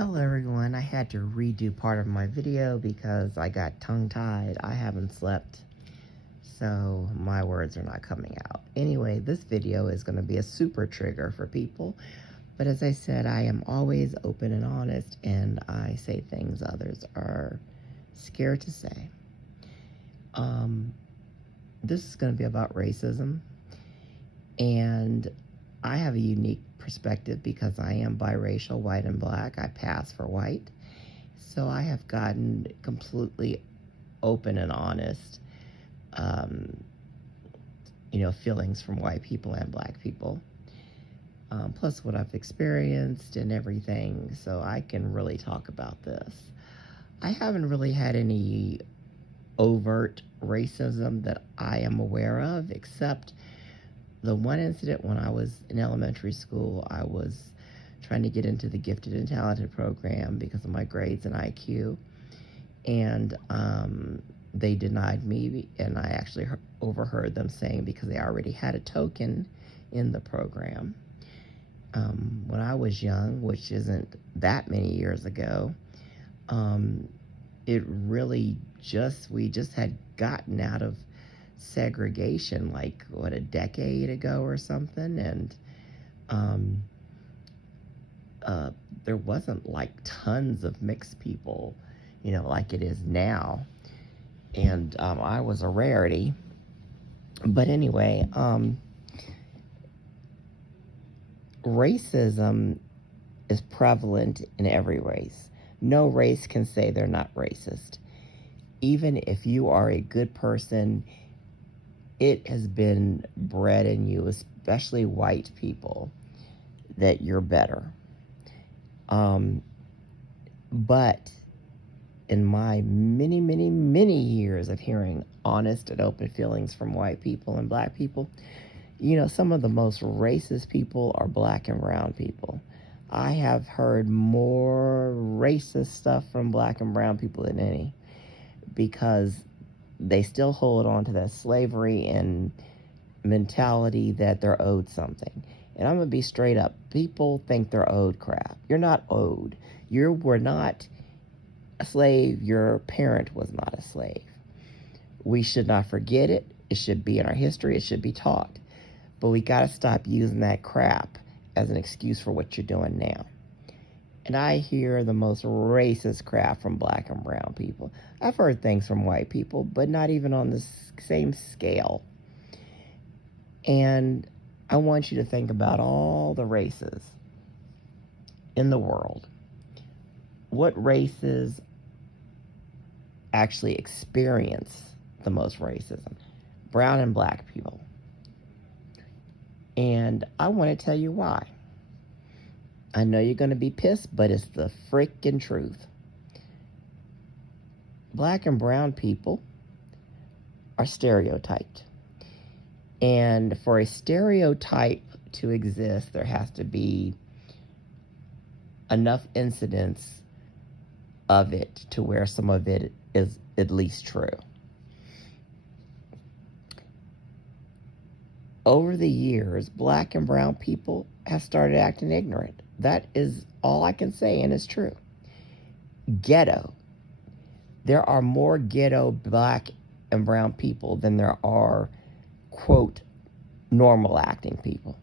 Hello everyone, I had to redo part of my video because I got tongue-tied. I haven't slept, so my words are not coming out. Anyway, this video is going to be a super trigger for people, but as I said, I am always open and honest, and I say things others are scared to say. This is going to be about racism, and I have a unique perspective because I am biracial, white and black. I pass for white. So I have gotten completely open and honest, feelings from white people and black people, plus what I've experienced and everything. So I can really talk about this. I haven't really had any overt racism that I am aware of, except the one incident when I was in elementary school. I was trying to get into the gifted and talented program because of my grades and IQ, and they denied me, and I actually overheard them saying because they already had a token in the program. When I was young, which isn't that many years ago, it really we just had gotten out of segregation like a decade ago or something, and there wasn't like tons of mixed people, like it is now, and I was a rarity. But anyway, racism is prevalent in every race. No race can say they're not racist. Even if you are a good person, it has been bred in you, especially white people, that you're better. But in my many, many, many years of hearing honest and open feelings from white people and black people, some of the most racist people are black and brown people. I have heard more racist stuff from black and brown people than any, because they still hold on to that slavery and mentality that they're owed something. And I'm going to be straight up. People think they're owed crap. You're not owed. You were not a slave. Your parent was not a slave. We should not forget it. It should be in our history. It should be taught. But we got to stop using that crap as an excuse for what you're doing now. And I hear the most racist crap from black and brown people. I've heard things from white people, but not even on the same scale. And I want you to think about all the races in the world. What races actually experience the most racism? Brown and black people. And I want to tell you why. I know you're going to be pissed, but it's the freaking truth. Black and brown people are stereotyped. And for a stereotype to exist, there has to be enough incidents of it to where some of it is at least true. Over the years, black and brown people have started acting ignorant. That is all I can say, and it's true. Ghetto. There are more ghetto black and brown people than there are, quote, normal acting people.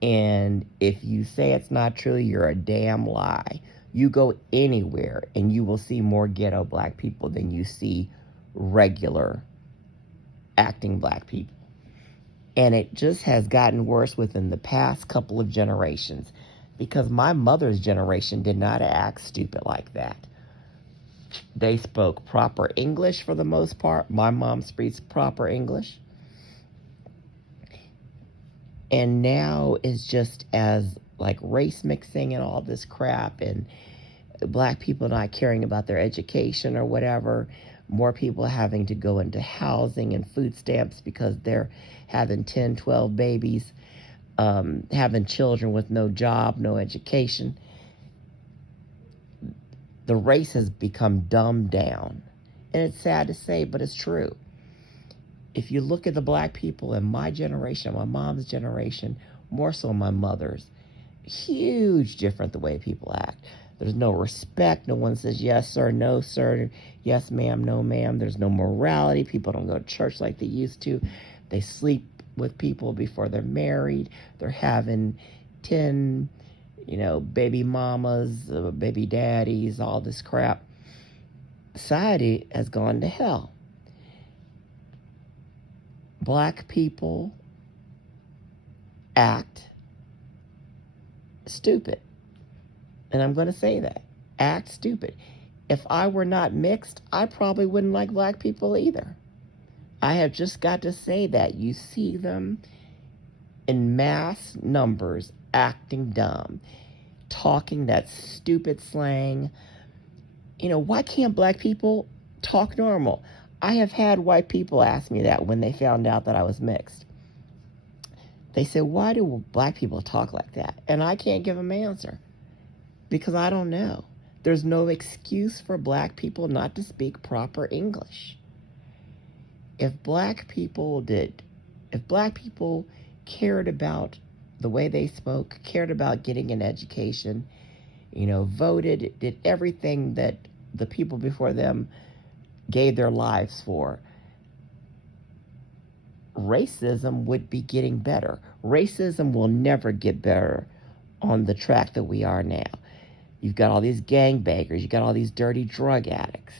And if you say it's not true, you're a damn lie. You go anywhere and you will see more ghetto black people than you see regular acting black people. And it just has gotten worse within the past couple of generations, because my mother's generation did not act stupid like that. They spoke proper English for the most part. My mom speaks proper English. And now it's just as like race mixing and all this crap, and black people not caring about their education or whatever. More people having to go into housing and food stamps because they're having 10, 12 babies, having children with no job, no education. The race has become dumbed down. And it's sad to say, but it's true. If you look at the black people in my generation, my mom's generation, more so my mother's, Huge different the way people act. There's no respect. No one says yes, sir, no, sir, yes, ma'am, no, ma'am. There's no morality. People don't go to church like they used to. They sleep with people before they're married. They're having 10, baby mamas, baby daddies, all this crap. Society has gone to hell. Black people act stupid. And I'm going to say that. Act stupid. If I were not mixed, I probably wouldn't like black people either. I have just got to say that. You see them in mass numbers acting dumb, talking that stupid slang. Why can't black people talk normal? I have had white people ask me that when they found out that I was mixed. They said, why do black people talk like that? And I can't give them an answer because I don't know. There's no excuse for black people not to speak proper English. If black people cared about the way they spoke, cared about getting an education, voted, did everything that the people before them gave their lives for, racism would be getting better. Racism will never get better on the track that we are now. You've got all these gangbangers. You've got all these dirty drug addicts.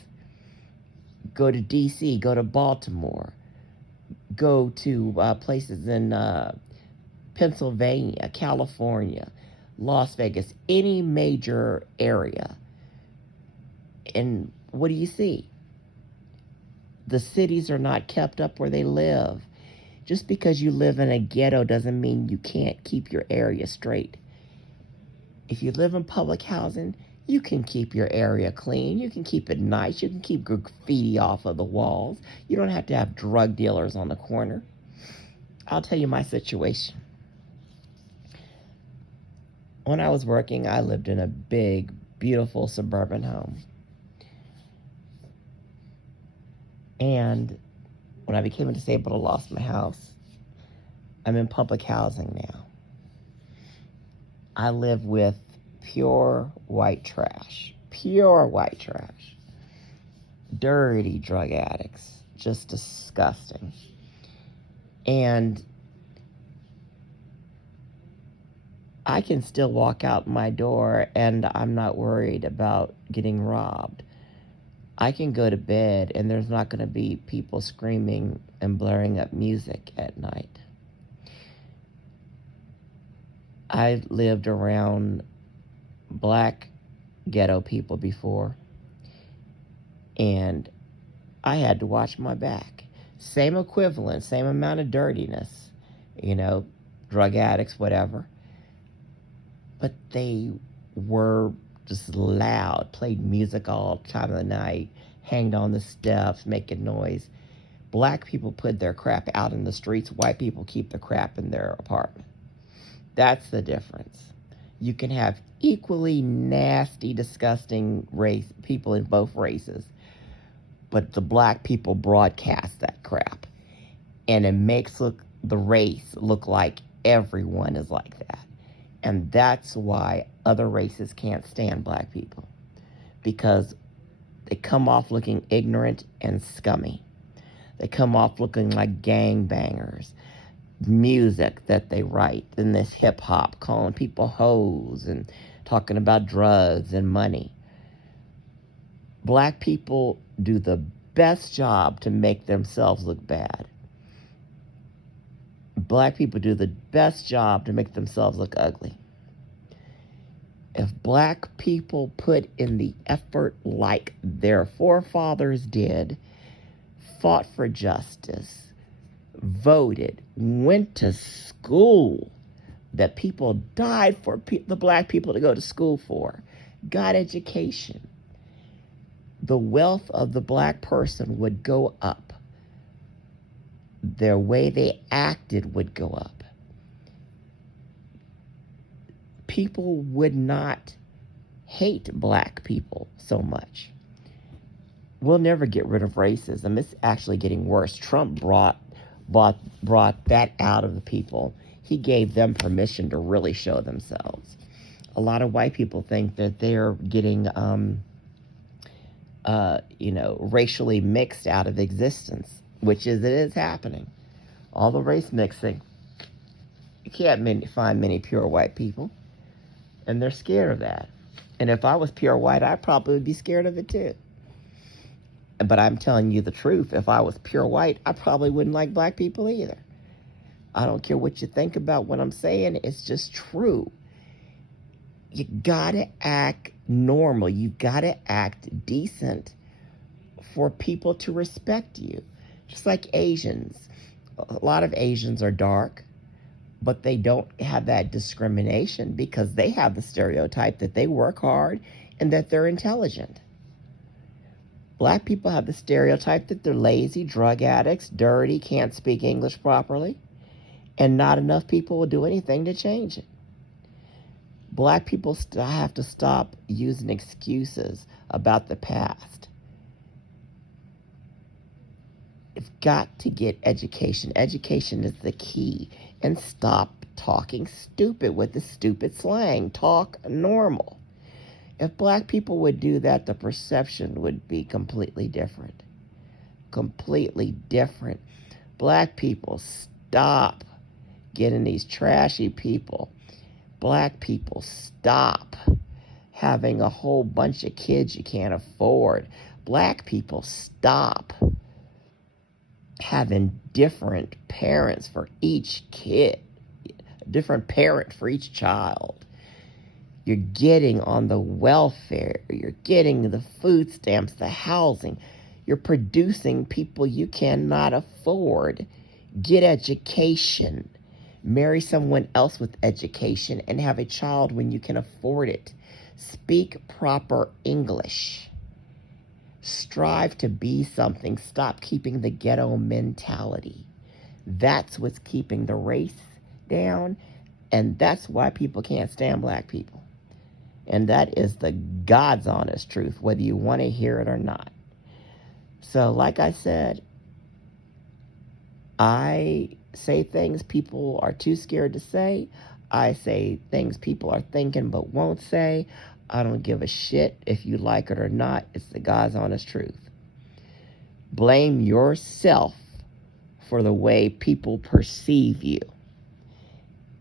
Go to D.C., go to Baltimore, go to places in Pennsylvania, California, Las Vegas, any major area. And what do you see? The cities are not kept up where they live. Just because you live in a ghetto doesn't mean you can't keep your area straight. If you live in public housing, you can keep your area clean. You can keep it nice. You can keep graffiti off of the walls. You don't have to have drug dealers on the corner. I'll tell you my situation. When I was working, I lived in a big, beautiful suburban home. And when I became disabled, I lost my house. I'm in public housing now. I live with pure white trash. Pure white trash. Dirty drug addicts. Just disgusting. And I can still walk out my door and I'm not worried about getting robbed. I can go to bed and there's not going to be people screaming and blaring up music at night. I lived around black ghetto people before, and I had to watch my back. Same equivalent, same amount of dirtiness, drug addicts, whatever. But they were just loud, played music all the time of the night, hanged on the steps, making noise. Black people put their crap out in the streets. White people keep the crap in their apartment. That's the difference. You can have equally nasty, disgusting people in both races, but the black people broadcast that crap. And it makes the race look like everyone is like that. And that's why other races can't stand black people, because they come off looking ignorant and scummy. They come off looking like gangbangers. Music that they write in this hip hop, calling people hoes and talking about drugs and money. Black people do the best job to make themselves look bad. Black people do the best job to make themselves look ugly. If black people put in the effort like their forefathers did, fought for justice, voted, went to school that people died for the black people to go to school for, got education, the wealth of the black person would go up. Their way they acted would go up. People would not hate black people so much. We'll never get rid of racism. It's actually getting worse. Trump brought that out of the people. he gave them permission to really show themselves. A lot of white people think that they're getting, racially mixed out of existence, which it is happening. All the race mixing. You can't find many pure white people, and they're scared of that. And if I was pure white, I probably would be scared of it too. But I'm telling you the truth. If I was pure white, I probably wouldn't like black people either. I don't care what you think about what I'm saying. It's just true. You gotta act normal. You gotta act decent for people to respect you. Just like Asians. A lot of Asians are dark, but they don't have that discrimination because they have the stereotype that they work hard and that they're intelligent. Black people have the stereotype that they're lazy, drug addicts, dirty, can't speak English properly, and not enough people will do anything to change it. Black people have to stop using excuses about the past. You've got to get education. Education is the key. And stop talking stupid with the stupid slang. Talk normal. If black people would do that, the perception would be completely different. Completely different. Black people, stop getting these trashy people. Black people, stop having a whole bunch of kids you can't afford. Black people, stop having different parents for each kid, different parent for each child. You're getting on the welfare, you're getting the food stamps, the housing. You're producing people you cannot afford. Get education. Marry someone else with education and have a child when you can afford it. Speak proper English. Strive to be something. Stop keeping the ghetto mentality. That's what's keeping the race down, and that's why people can't stand black people. And that is the God's honest truth, whether you want to hear it or not. So, like I said, I say things people are too scared to say. I say things people are thinking but won't say. I don't give a shit if you like it or not. It's the God's honest truth. Blame yourself for the way people perceive you.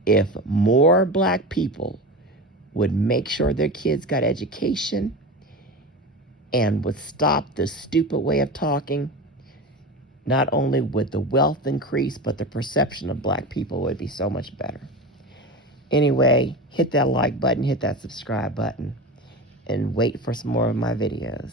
If more black people would make sure their kids got education and would stop the stupid way of talking, not only would the wealth increase, but the perception of black people would be so much better. Anyway, hit that like button, hit that subscribe button, and wait for some more of my videos.